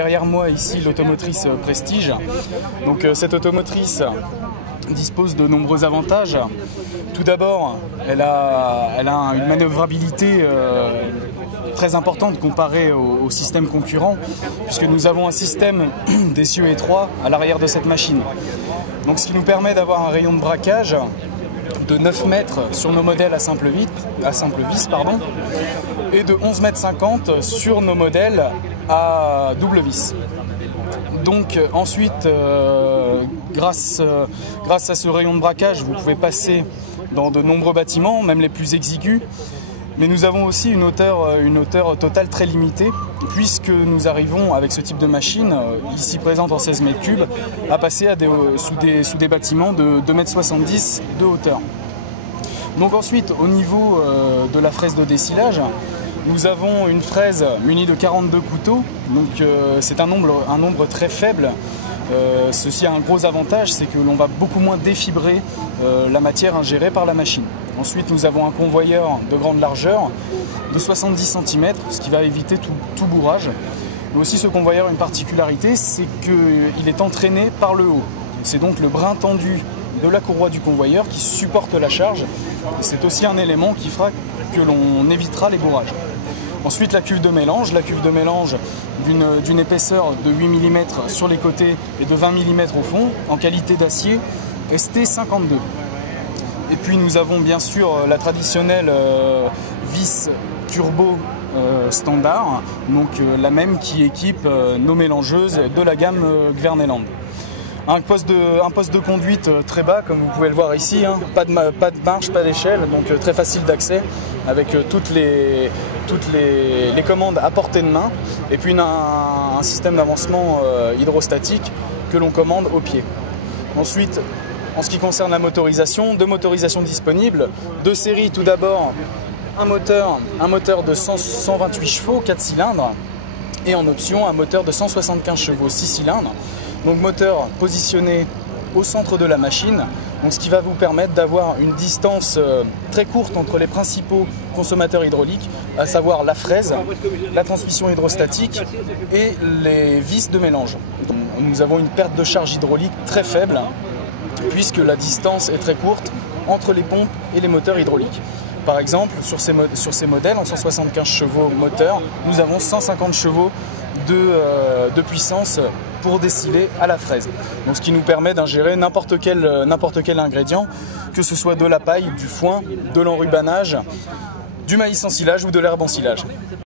Derrière moi ici l'automotrice Prestige. Donc cette automotrice dispose de nombreux avantages. Tout d'abord, elle a une manœuvrabilité très importante comparée au système concurrent, puisque nous avons un système d'essieux étroits à l'arrière de cette machine. Donc ce qui nous permet d'avoir un rayon de braquage de 9 mètres sur nos modèles à simple vis, et de 11,50 m sur nos modèles à double vis. Donc ensuite, grâce à ce rayon de braquage, vous pouvez passer dans de nombreux bâtiments, même les plus exigus. Mais nous avons aussi une hauteur totale très limitée, puisque nous arrivons avec ce type de machine, ici présente en 16 mètres cubes, à passer sous des bâtiments de 2,70 m de hauteur. Donc ensuite, au niveau de la fraise de dessilage, nous avons une fraise munie de 42 couteaux, donc c'est un nombre très faible. Ceci a un gros avantage, c'est que l'on va beaucoup moins défibrer la matière ingérée par la machine. Ensuite, nous avons un convoyeur de grande largeur de 70 cm, ce qui va éviter tout bourrage. Mais aussi, ce convoyeur a une particularité, c'est qu'il est entraîné par le haut. C'est donc le brin tendu de la courroie du convoyeur qui supporte la charge. C'est aussi un élément qui fera que l'on évitera les bourrages. Ensuite, la cuve de mélange d'une épaisseur de 8 mm sur les côtés et de 20 mm au fond, en qualité d'acier ST52. Et puis nous avons bien sûr la traditionnelle vis turbo standard, donc la même qui équipe nos mélangeuses de la gamme Gverneland. Un poste de conduite très bas, comme vous pouvez le voir ici, hein. Pas de marche, pas d'échelle, donc très facile d'accès avec toutes les commandes à portée de main, et puis un système d'avancement hydrostatique que l'on commande au pied. Ensuite, en ce qui concerne la motorisation, deux motorisations disponibles, deux séries. Tout d'abord, un moteur de 128 chevaux, 4 cylindres, et en option un moteur de 175 chevaux, 6 cylindres. Donc moteur positionné au centre de la machine, donc ce qui va vous permettre d'avoir une distance très courte entre les principaux consommateurs hydrauliques, à savoir la fraise, la transmission hydrostatique et les vis de mélange. Donc, nous avons une perte de charge hydraulique très faible, puisque la distance est très courte entre les pompes et les moteurs hydrauliques. Par exemple, sur ces modèles en 175 chevaux moteur, nous avons 150 chevaux de puissance pour dessiller à la fraise. Donc, ce qui nous permet d'ingérer n'importe quel ingrédient, que ce soit de la paille, du foin, de l'enrubanage, du maïs en silage ou de l'herbe en silage.